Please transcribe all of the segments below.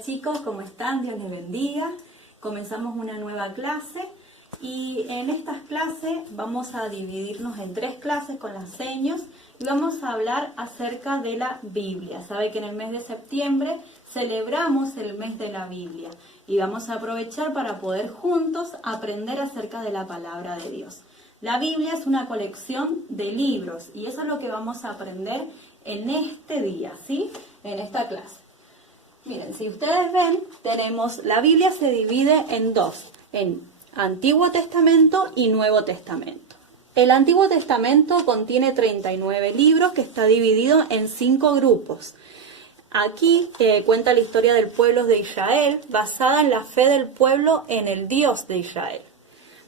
Hola chicos, ¿cómo están? Dios les bendiga. Comenzamos una nueva clase y en estas clases vamos a dividirnos en 3 clases con las seños y vamos a hablar acerca de la Biblia. Sabe que en el mes de septiembre celebramos el mes de la Biblia y vamos a aprovechar para poder juntos aprender acerca de la palabra de Dios. La Biblia es una colección de libros y eso es lo que vamos a aprender en este día, ¿sí? En esta clase. Miren, si ustedes ven, la Biblia se divide en 2, en Antiguo Testamento y Nuevo Testamento. El Antiguo Testamento contiene 39 libros que está dividido en 5 grupos. Aquí cuenta la historia del pueblo de Israel, basada en la fe del pueblo en el Dios de Israel.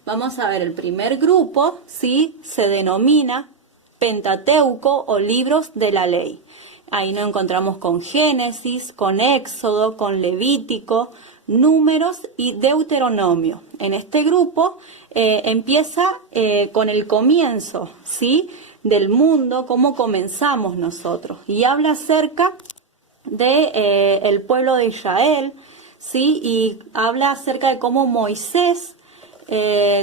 Vamos a ver, el primer grupo, ¿sí? Se denomina Pentateuco o libros de la ley. Ahí nos encontramos con Génesis, con Éxodo, con Levítico, Números y Deuteronomio. En este grupo empieza con el comienzo, ¿sí? Del mundo, cómo comenzamos nosotros. Y habla acerca de el pueblo de Israel, ¿sí? Y habla acerca de cómo Moisés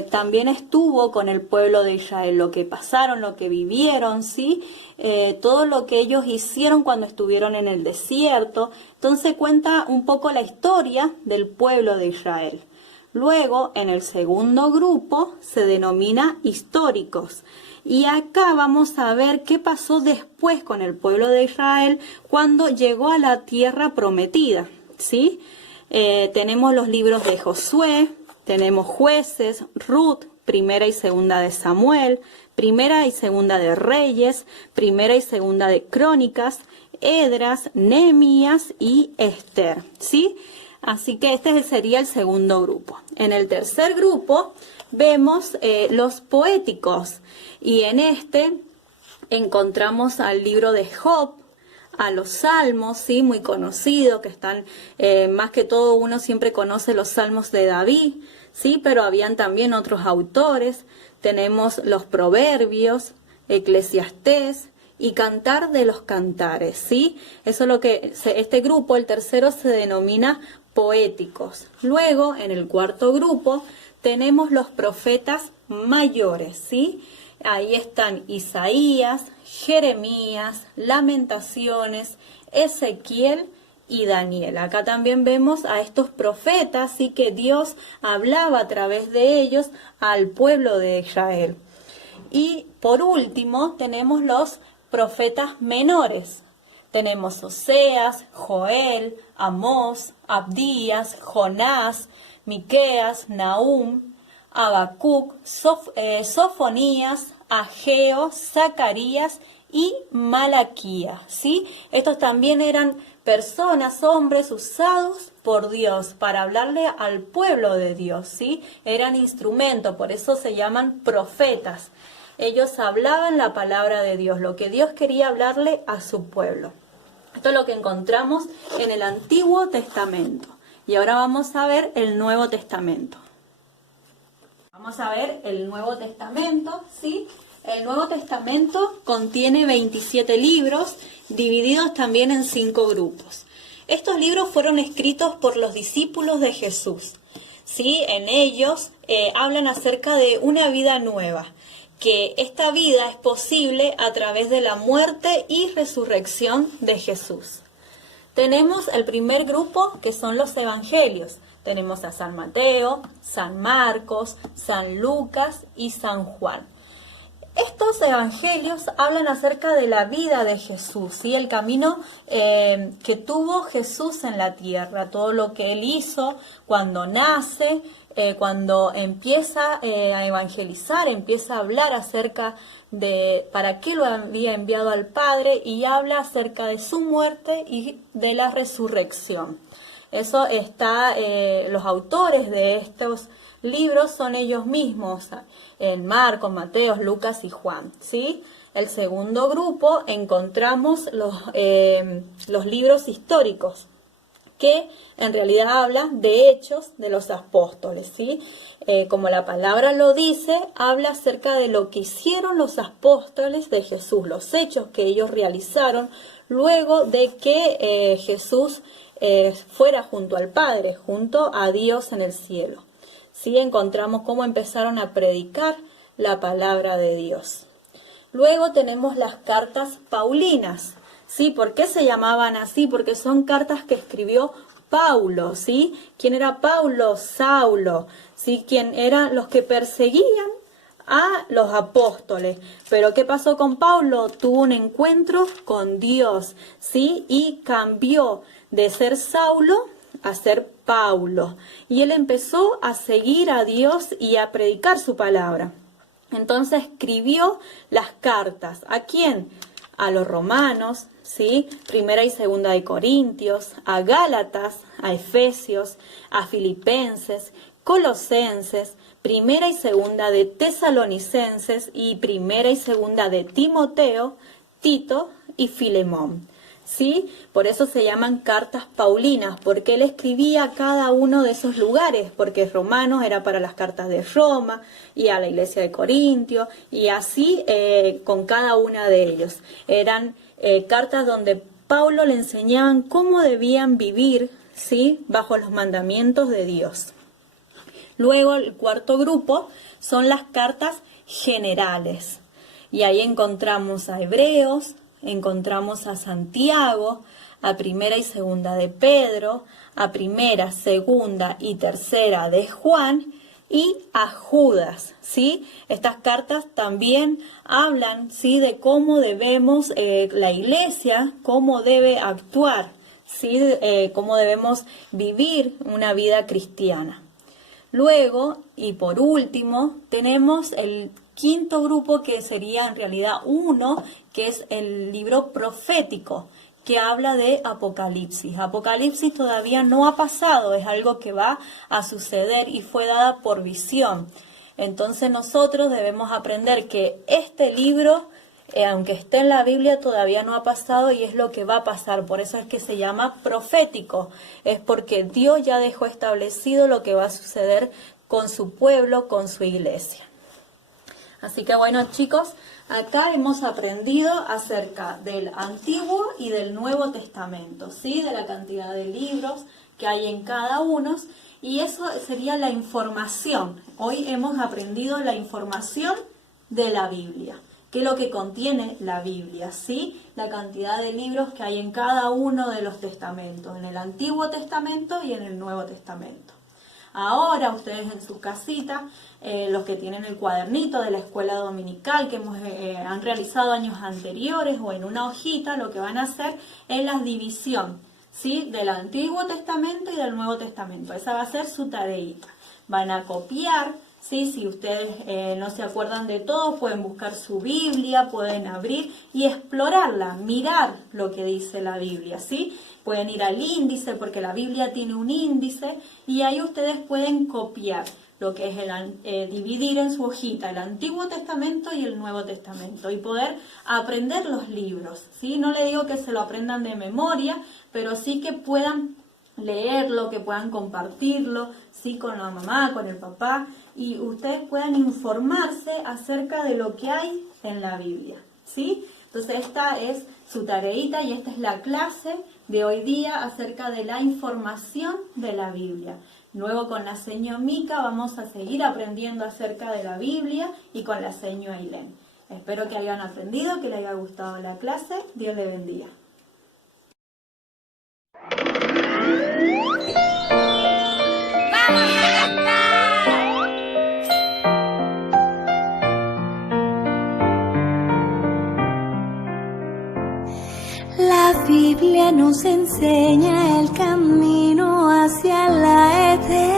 también estuvo con el pueblo de Israel, lo que pasaron, lo que vivieron, ¿sí? Todo lo que ellos hicieron cuando estuvieron en el desierto. Entonces cuenta un poco la historia del pueblo de Israel. Luego, en el segundo grupo, se denomina históricos. Y acá vamos a ver qué pasó después con el pueblo de Israel cuando llegó a la tierra prometida, ¿sí? Tenemos los libros de Josué, tenemos Jueces, Ruth, Primera y Segunda de Samuel, Primera y Segunda de Reyes, Primera y Segunda de Crónicas, Esdras, Nehemías y Esther, ¿sí? Así que este sería el segundo grupo. En el tercer grupo vemos los poéticos y en este encontramos al libro de Job, a los salmos, ¿sí? Muy conocidos, que están, más que todo uno siempre conoce los salmos de David, ¿sí? Pero habían también otros autores. Tenemos los proverbios, Eclesiastés y Cantar de los Cantares, ¿sí? Eso es lo que este grupo, el tercero, se denomina poéticos. Luego, en el cuarto grupo, tenemos los profetas mayores, ¿sí? Ahí están Isaías, Jeremías, Lamentaciones, Ezequiel y Daniel. Acá también vemos a estos profetas, sí, que Dios hablaba a través de ellos al pueblo de Israel. Y por último tenemos los profetas menores. Tenemos Oseas, Joel, Amós, Abdías, Jonás, Miqueas, Nahum, Habacuc, Sofonías, Ageo, Zacarías y Malaquías, ¿sí? Estos también eran personas, hombres usados por Dios para hablarle al pueblo de Dios, ¿sí? Eran instrumentos, por eso se llaman profetas. Ellos hablaban la palabra de Dios, lo que Dios quería hablarle a su pueblo. Esto es lo que encontramos en el Antiguo Testamento. Y ahora vamos a ver el Nuevo Testamento. Vamos a ver el Nuevo Testamento, ¿sí? El Nuevo Testamento contiene 27 libros, divididos también en 5 grupos. Estos libros fueron escritos por los discípulos de Jesús, ¿sí? En ellos hablan acerca de una vida nueva, que esta vida es posible a través de la muerte y resurrección de Jesús. Tenemos el primer grupo, que son los evangelios. Tenemos a San Mateo, San Marcos, San Lucas y San Juan. Estos evangelios hablan acerca de la vida de Jesús, ¿sí? El camino que tuvo Jesús en la tierra, todo lo que Él hizo cuando nace, cuando empieza a evangelizar, empieza a hablar acerca de para qué lo había enviado al Padre y habla acerca de su muerte y de la resurrección. Eso está, los autores de estos libros son ellos mismos, en Marcos, Mateo, Lucas y Juan, ¿sí? El segundo grupo encontramos los libros históricos, que en realidad hablan de hechos de los apóstoles, ¿sí? Como la palabra lo dice, habla acerca de lo que hicieron los apóstoles de Jesús, los hechos que ellos realizaron luego de que Jesús fuera junto al Padre, junto a Dios en el cielo. Sí, encontramos cómo empezaron a predicar la palabra de Dios. Luego tenemos las cartas paulinas. ¿Sí? ¿Por qué se llamaban así? Porque son cartas que escribió Paulo, ¿sí? ¿Quién era Paulo? Saulo, ¿sí? ¿Quién eran los que perseguían a los apóstoles? Pero ¿qué pasó con Paulo? Tuvo un encuentro con Dios, ¿sí? Y cambió de ser Saulo a ser Paulo. Y él empezó a seguir a Dios y a predicar su palabra. Entonces escribió las cartas. ¿A quién? A los romanos, ¿sí? Primera y segunda de Corintios, a Gálatas, a Efesios, a Filipenses, Colosenses, primera y segunda de Tesalonicenses y primera y segunda de Timoteo, Tito y Filemón. ¿Sí? Por eso se llaman cartas paulinas, porque él escribía a cada uno de esos lugares, porque Romanos era para las cartas de Roma y a la iglesia de Corintio, y así con cada una de ellos. Eran cartas donde Pablo le enseñaban cómo debían vivir, ¿sí? Bajo los mandamientos de Dios. Luego el cuarto grupo son las cartas generales, y ahí encontramos a Hebreos, encontramos a Santiago, a primera y segunda de Pedro, a primera, segunda y tercera de Juan y a Judas, ¿sí? Estas cartas también hablan, ¿sí? De cómo debemos, la iglesia, cómo debe actuar, ¿sí? Cómo debemos vivir una vida cristiana. Luego, y por último, tenemos el quinto grupo, que sería en realidad uno, que es el libro profético, que habla de Apocalipsis. Apocalipsis todavía no ha pasado, es algo que va a suceder y fue dada por visión. Entonces nosotros debemos aprender que este libro, aunque esté en la Biblia, todavía no ha pasado y es lo que va a pasar. Por eso es que se llama profético. Es porque Dios ya dejó establecido lo que va a suceder con su pueblo, con su iglesia. Así que bueno, chicos, acá hemos aprendido acerca del Antiguo y del Nuevo Testamento, ¿sí? De la cantidad de libros que hay en cada uno, y eso sería la información. Hoy hemos aprendido la información de la Biblia, que es lo que contiene la Biblia, ¿sí? La cantidad de libros que hay en cada uno de los testamentos, en el Antiguo Testamento y en el Nuevo Testamento. Ahora ustedes en sus casitas, los que tienen el cuadernito de la escuela dominical que han realizado años anteriores, o en una hojita, lo que van a hacer es la división, ¿sí? Del Antiguo Testamento y del Nuevo Testamento. Esa va a ser su tareita. Van a copiar, ¿sí? Si ustedes no se acuerdan de todo, pueden buscar su Biblia, pueden abrir y explorarla, mirar lo que dice la Biblia, ¿sí? Pueden ir al índice, porque la Biblia tiene un índice, y ahí ustedes pueden copiar lo que es dividir en su hojita el Antiguo Testamento y el Nuevo Testamento, y poder aprender los libros, ¿sí? No le digo que se lo aprendan de memoria, pero sí que puedan leerlo, que puedan compartirlo, ¿sí? Con la mamá, con el papá, y ustedes puedan informarse acerca de lo que hay en la Biblia, ¿sí? Entonces esta es su tareita y esta es la clase de hoy día acerca de la información de la Biblia. Luego con la seño Mica vamos a seguir aprendiendo acerca de la Biblia, y con la seño Ailén. Espero que hayan aprendido, que les haya gustado la clase. Dios les bendiga. La Biblia nos enseña el camino hacia la eternidad.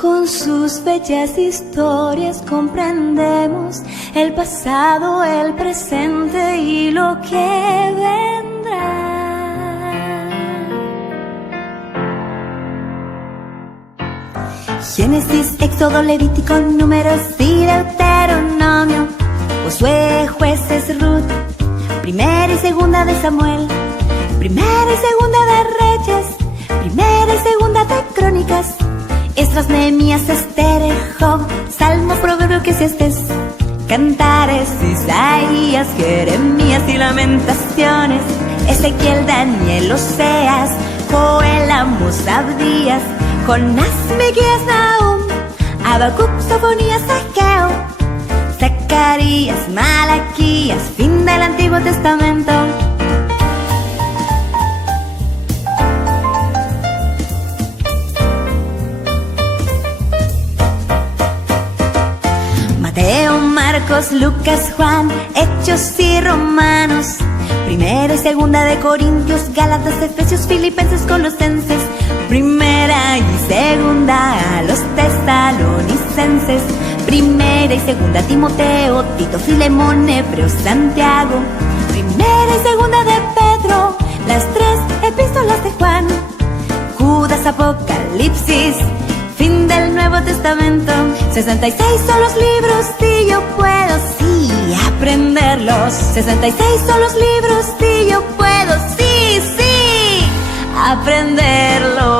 Con sus bellas historias comprendemos el pasado, el presente y lo que vendrá. Génesis, Éxodo, Levítico, Números y Deuteronomio, Josué, Jueces, Ruth, primera y segunda de Samuel, primera y segunda de Reyes, primera y segunda de Crónicas, Esdras, Nehemías, Esther, Job, Salmo, Proverbio, Eclesiastés, Cantares, Isaías, Jeremías, Jeremías y Lamentaciones, Ezequiel, Daniel, Oseas, Joel, Amos, Abdías, Jonás, Miqueas, Nahum, Habacuc, Sofonías, Ageo, Zacarías, Malaquías, fin del Antiguo Testamento. Mateo, Marcos, Lucas, Juan, Hechos y Romanos, Primera y Segunda de Corintios, Gálatas, Efesios, Filipenses, Colosenses, Primera y Segunda a los Tesalonicenses, Primera y Segunda Timoteo, Tito, Filemón, Hebreo, Santiago, Primera y Segunda de Pedro, las tres epístolas de Juan, Judas, Apocalipsis, fin del Nuevo Testamento. 66 son los libros y yo puedo, sí, aprenderlos. 66 son los libros y yo puedo, sí, sí, aprenderlos.